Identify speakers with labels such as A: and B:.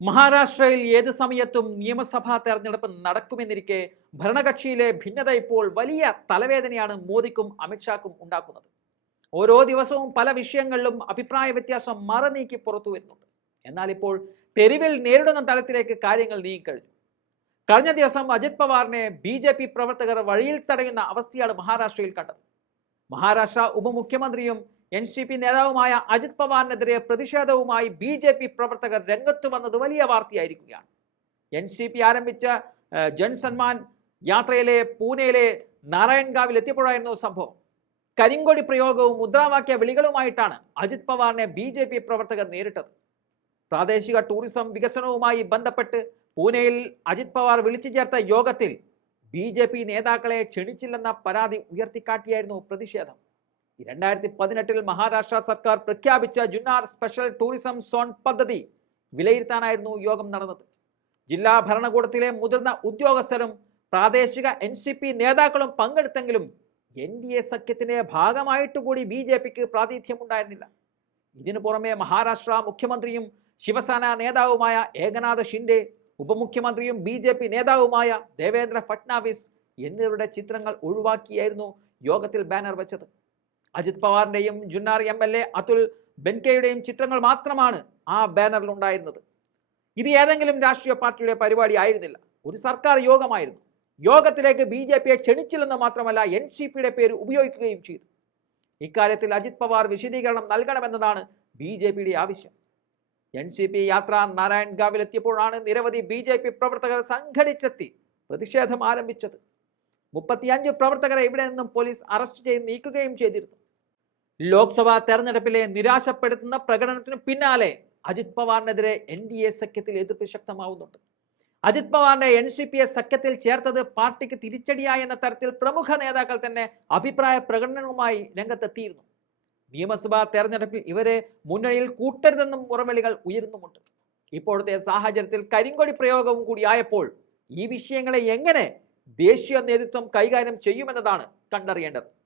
A: മഹാരാഷ്ട്രയിൽ ഏത് സമയത്തും നിയമസഭാ തെരഞ്ഞെടുപ്പ് നടക്കുമെന്നിരിക്കെ ഭരണകക്ഷിയിലെ ഭിന്നത ഇപ്പോൾ വലിയ തലവേദനയാണ് മോദിക്കും അമിത്ഷാക്കും ഉണ്ടാക്കുന്നത്. ഓരോ ദിവസവും പല വിഷയങ്ങളിലും അഭിപ്രായ വ്യത്യാസം മറനീക്കി പുറത്തു വരുന്നുണ്ട്. എന്നാൽ ഇപ്പോൾ തെരുവിൽ നേരിടുന്ന തലത്തിലേക്ക് കാര്യങ്ങൾ നീങ്ങിക്കഴിഞ്ഞു കഴിഞ്ഞ ദിവസം അജിത് പവാറിനെ ബി ജെ പി പ്രവർത്തകർ വഴിയിൽ തടയുന്ന അവസ്ഥയാണ് മഹാരാഷ്ട്രയിൽ കണ്ടത്. മഹാരാഷ്ട്ര ഉപമുഖ്യമന്ത്രിയും എൻ സി പി നേതാവുമായ അജിത് പവാറിനെതിരെ പ്രതിഷേധവുമായി ബി ജെ പി പ്രവർത്തകർ രംഗത്ത് വന്നത് വലിയ വാർത്തയായിരിക്കുകയാണ്. എൻ സി പി ആരംഭിച്ച ജൻസന്മാൻ യാത്രയിലെ പൂനെയിലെ നാരായൺഗാവിൽ എത്തിയപ്പോഴായിരുന്നു സംഭവം. കരിങ്കൊടി പ്രയോഗവും മുദ്രാവാക്യ വിളികളുമായിട്ടാണ് അജിത് പവാറിനെ ബി ജെ പി പ്രവർത്തകർ നേരിട്ടത്. പ്രാദേശിക ടൂറിസം വികസനവുമായി ബന്ധപ്പെട്ട് പൂനെയിൽ അജിത് പവാർ വിളിച്ചു ചേർത്ത യോഗത്തിൽ ബി നേതാക്കളെ ക്ഷണിച്ചില്ലെന്ന പരാതി ഉയർത്തിക്കാട്ടിയായിരുന്നു പ്രതിഷേധം. രണ്ടായിരത്തി പതിനെട്ടിൽ മഹാരാഷ്ട്ര സർക്കാർ പ്രഖ്യാപിച്ച ജുന്നാർ സ്പെഷ്യൽ ടൂറിസം സോൺ പദ്ധതി വിലയിരുത്താനായിരുന്നു യോഗം നടന്നത്. ജില്ലാ ഭരണകൂടത്തിലെ മുതിർന്ന ഉദ്യോഗസ്ഥരും പ്രാദേശിക എൻ സി പി നേതാക്കളും പങ്കെടുത്തെങ്കിലും എൻ ഡി എ സഖ്യത്തിന്റെ ഭാഗമായിട്ട് കൂടി ബി ജെ പിക്ക് പ്രാതിനിധ്യമുണ്ടായിരുന്നില്ല. ഇതിനു പുറമെ മഹാരാഷ്ട്ര മുഖ്യമന്ത്രിയും ശിവസേന നേതാവുമായ ഏകനാഥ് ഷിൻഡെ ഉപമുഖ്യമന്ത്രിയും ബി ജെ പി നേതാവുമായ ദേവേന്ദ്ര ഫട്നാവിസ് എന്നിവരുടെ ചിത്രങ്ങൾ ഒഴിവാക്കിയായിരുന്നു യോഗത്തിൽ ബാനർ വെച്ചത്. Ajit പവാറിന്റെയും Junnar M L A Atul ബെൻകെയുടെയും ചിത്രങ്ങൾ മാത്രമാണ് ആ ബാനറിൽ ഉണ്ടായിരുന്നത് ഇത് ഏതെങ്കിലും രാഷ്ട്രീയ പാർട്ടിയുടെ പരിപാടി ആയിരുന്നില്ല. ഒരു സർക്കാർ യോഗമായിരുന്നു. യോഗത്തിലേക്ക് ബി ജെ പിയെ ക്ഷണിച്ചില്ലെന്ന് മാത്രമല്ല എൻ സി പിയുടെ പേര് ഉപയോഗിക്കുകയും ചെയ്തു. ഇക്കാര്യത്തിൽ അജിത് പവാർ വിശദീകരണം നൽകണമെന്നതാണ് ബി ജെ പിയുടെ ആവശ്യം. എൻ സി പി യാത്ര നാരായൺഗാവിലെത്തിയപ്പോഴാണ് നിരവധി ബി ജെ പി പ്രവർത്തകർ സംഘടിച്ചെത്തി പ്രതിഷേധം ആരംഭിച്ചത്. മുപ്പത്തിയഞ്ച് പ്രവർത്തകരെ ഇവിടെ നിന്നും പോലീസ് അറസ്റ്റ് ചെയ്ത് നീക്കുകയും ചെയ്തിരുന്നു. ലോക്സഭാ തെരഞ്ഞെടുപ്പിലെ നിരാശപ്പെടുത്തുന്ന പ്രകടനത്തിന് പിന്നാലെ അജിത് പവാറിനെതിരെ എൻ ഡി എ സഖ്യത്തിൽ എതിർപ്പ് ശക്തമാവുന്നുണ്ട്. അജിത് പവാറിന്റെ എൻ സി പി എ സഖ്യത്തിൽ ചേർത്തത് പാർട്ടിക്ക് തിരിച്ചടിയായി എന്ന തരത്തിൽ പ്രമുഖ നേതാക്കൾ തന്നെ അഭിപ്രായ പ്രകടനവുമായി രംഗത്തെത്തിയിരുന്നു. നിയമസഭാ തെരഞ്ഞെടുപ്പിൽ ഇവരെ മുന്നണിയിൽ കൂട്ടരുതെന്നും ഉറവിളികൾ ഉയരുന്നുമുണ്ട്. ഇപ്പോഴത്തെ സാഹചര്യത്തിൽ കരിങ്കൊടി പ്രയോഗവും കൂടിയായപ്പോൾ ഈ വിഷയങ്ങളെ എങ്ങനെ ദേശീയ നേതൃത്വം കൈകാര്യം ചെയ്യുമെന്നതാണ് കണ്ടറിയേണ്ടത്.